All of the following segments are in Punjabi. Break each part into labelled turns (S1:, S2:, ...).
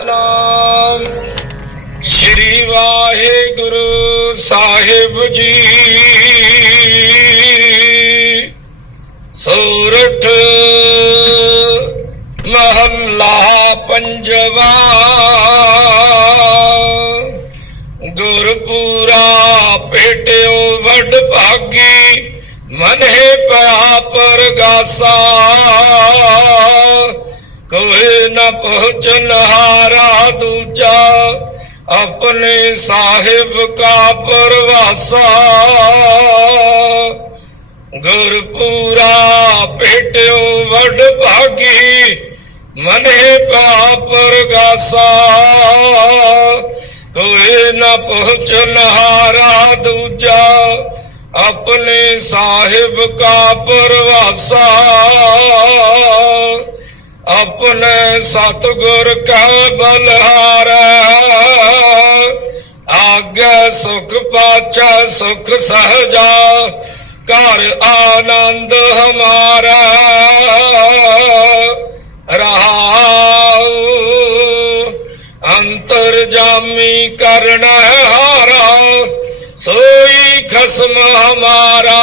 S1: ਸਤਨਾਮ। ਸ੍ਰੀ ਵਾਹਿਗੁਰੂ ਸਾਹਿਬ ਜੀ। ਸੂਰਠ ਮਹੱਲਾ ਪੰਜਵਾ। ਗੁਰਪੂਰਾ ਪੇਟਿਓ ਵਡ ਭਾਗੀ, ਮਨਹਿ ਪਿਆ ਪਰਗਾਸਾ। ਕੋਈ ਨਾ ਪਹੁੰਚਨ ਹਾਰਾ ਦੂਜਾ, ਆਪਣੇ ਸਾਹਿਬ ਕਾ ਪਰਵਾਸਾ। ਗੁਰਪੂਰਾ ਪੇਟਿਓ ਵਡ ਭਾਗੀ, ਮਨੇ ਪਾਪ ਰਗਾਸਾ। ਕੋਈ ਨਾ ਪਹੁੰਚਨ ਹਾਰਾ ਦੂਜਾ, ਆਪਣੇ ਸਾਹਿਬ ਕਾ ਪਰਵਾਸਾ। ਆਪਣੇ ਸਤਗੁਰ ਕਾ ਬਲਹਾਰਾ। ਆਗੇ ਸੁਖ ਪਾਚਾ ਸੁਖ ਸਹਜਾ, ਘਰ ਆਨੰਦ ਹਮਾਰਾ। ਰਹਾਉ ਅੰਤਰ ਜਾਮੀ ਕਰਨ ਹਾਰਾ, ਸੋਈ ਖਸਮ ਹਮਾਰਾ।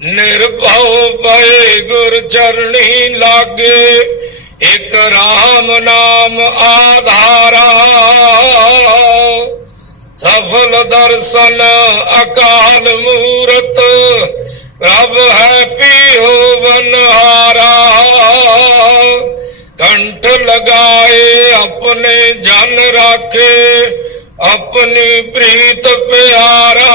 S1: ਨਿਰਭਉ ਪਏ ਗੁਰ ਚਰਣੀ ਲਾਗੇ, ਇਕ ਰਾਮ ਨਾਮ ਆਧਾਰਾ। ਸਫਲ ਦਰਸ਼ਨ ਅਕਾਲ ਮੂਰਤ, ਪ੍ਰਭ ਹੈ ਪੀਹੋ ਬਨਹਾਰਾ ਕੰਠ ਲਗਾਏ ਆਪਣੇ ਜਨ ਰਾਖੇ, ਆਪਣੀ ਪ੍ਰੀਤ ਪਿਆਰਾ।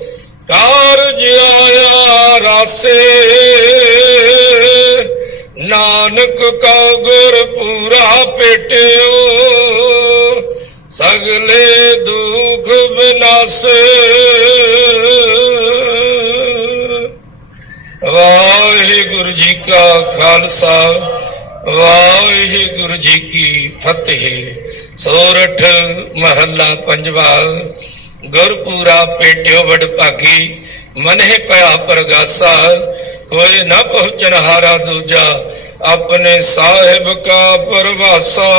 S1: ਕਾਰਜ ਆਇਆ ਰਾਸੇ। ਨਾਨਕ ਕਉ ਗੁਰ ਪੂਰਾ ਭੇਟਿਓ ਸਗਲੇ ਦੁਖ ਬਿਨਾਸੇ ਵਾਹਿਗੁਰੂ ਜੀ ਕਾ ਖਾਲਸਾ, ਵਾਹਿਗੁਰੂ ਜੀ ਕੀ ਫਤਿਹ। ਸੋਰਠ ਮਹੱਲਾ ਪੰਜਵਾ ਗੁਰਪੂਰਾ ਪੇਟਿਓ ਵਡ ਭਾਗੀ, ਮਨਹਿ ਪਿਆ ਪ੍ਰਗਾਸਾ, ਕੋਈ ਨਾ ਪਹੁੰਚਨ ਹਾਰਾ ਦੂਜਾ, ਆਪਣੇ ਸਾਹਿਬ ਕਾ ਪਰਵਾਸਾ।